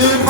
Believe